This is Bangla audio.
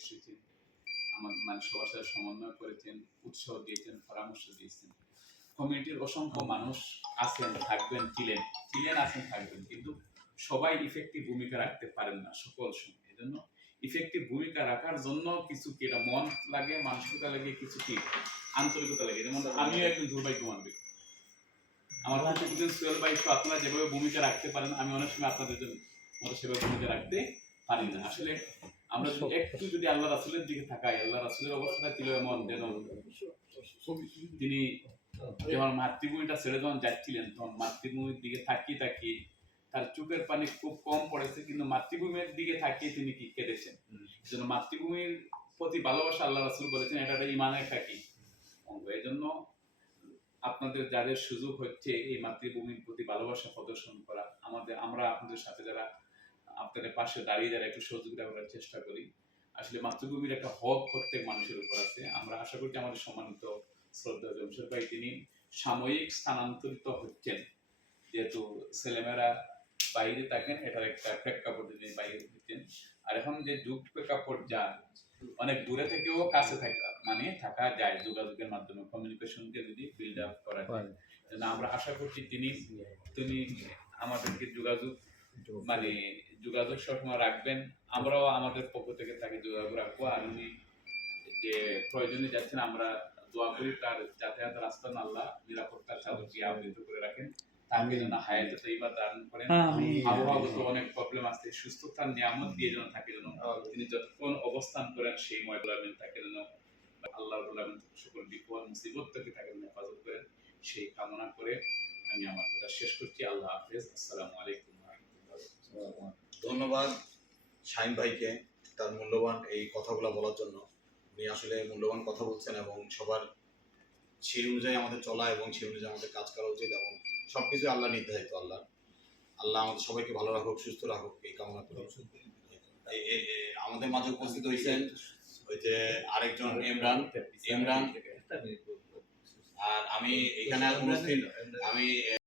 এসেছেন, আমার মানে সবার সাথে সমন্বয় করেছেন, উৎসাহ দিয়েছেন, পরামর্শ দিয়েছেন। কমিউনিটির অসংখ্য মানুষ আছেন, থাকবেন, ছিলেন, আছেন, থাকবেন, কিন্তু সবাই ইফেক্টিভ ভূমিকা রাখতে পারেন না সকল সময়। এজন্য ইফেক্টিভ ভূমিকা রাখার জন্য কিছু কি এটা মন লাগে, মানসিকতা লাগে, কিছু কি আন্তরিকতা লাগে। যেমন আমিও একজন দুর্ভাগ্যবান ব্যক্তি, আমার কিছুদিন সোহেল ভাই আপনারা যেভাবে ভূমিকা রাখতে পারেন, আমি অনেক সময় আপনাদের জন্য সেভাবে ভূমিকা রাখতে পারি না। আসলে আমরা একটু যদি আল্লাহ রাসূলের দিকে তাকাই, আল্লাহ রাসূলের অবস্থাটা ছিল এমন যেন তিনি যখন মাতৃভূমিটা ছেড়ে যখন যাচ্ছিলেন, তখন মাতৃভূমির দিকে তাকিয়ে তাকিয়ে তার চোখের পানি খুব কম পড়েছে, কিন্তু মাতৃভূমির দিকে তাকিয়ে তিনি কি কেঁদেছেন। এই মাতৃভূমির প্রতি ভালোবাসা আল্লাহ রাসূল বলেছেন এটা একটা ইমানের একটা কি অঙ্গ। এই জন্য আপনাদের যাদের সুযোগ হচ্ছে এই মাতৃভূমির প্রতি ভালোবাসা প্রদর্শন করা, আমরা আপনাদের সাথে যারা আপনাদের পাশে দাঁড়িয়ে যারা একটু সহযোগিতা করার চেষ্টা করি। আসলে মাতৃভূমির একটা হক প্রত্যেক মানুষের উপর আছে। আমরা আশা করি আমাদের সম্মানিত শ্রদ্ধা জমশেদ ভাই তিনি সাময়িক স্থানান্তরিত হচ্ছেন, যেহেতু ছেলেমেয়েরা বাইরে থাকেন, এটার একটা প্রেক্ষাপটে তিনি বাইরে হচ্ছেন। আর এখন যে যুগ প্রেক্ষাপট যা অনেক দূরে থেকেও কাছে থাকা মানে থাকা যায় যোগাযোগের মাধ্যমে, কমিউনিকেশনকে যদি বিল্ড আপ করা যায়। আমরা আশা করছি তিনি আমাদেরকে মানে যোগাযোগ সবসময় রাখবেন, আমরাও আমাদের পক্ষ থেকে তাকে যোগাযোগ রাখবো। আর উনি যে প্রয়োজনে যাচ্ছেন, আমরা দোয়া করি তার যাতায়াত রাস্তা আল্লাহ নিরাপত্তার চাদরকে আবৃত করে রাখেন, তাকে যেন হায়াতে তৈবা দান করেন। আবহাওয়াগত অনেক প্রবলেম আছে, সুস্থতার নিয়ামত দিয়ে যেন তাকে যেন তিনি যতক্ষণ অবস্থান করেন সেই ময়দানে তাকে যেন আল্লাহ সকল বিপদ মুসিবত থেকে তাকে হেফাজত করেন, সেই কামনা করে আমি আমার কথা শেষ করছি। আল্লাহ হাফেজ, আসসালামু আলাইকুম। ধন্যবাদ শাহিন ভাইকে তার মূল্যবান এই কথাগুলো বলার জন্য। উনি আসলে মূল্যবান কথা বলছেন এবং সবার সেই অনুযায়ী আমাদের চলা এবং সেই অনুযায়ী আমাদের কাজ করা উচিত, এবং সবকিছু আল্লাহ নির্ধারিত। আল্লাহ আমাদের সবাইকে ভালো রাখুক, সুস্থ রাখুক, এই কামনা করি। আমাদের মাঝে উপস্থিত হয়েছেন ওই যে আরেকজন ইমরান, আর আমি এখানে উপস্থিত আমি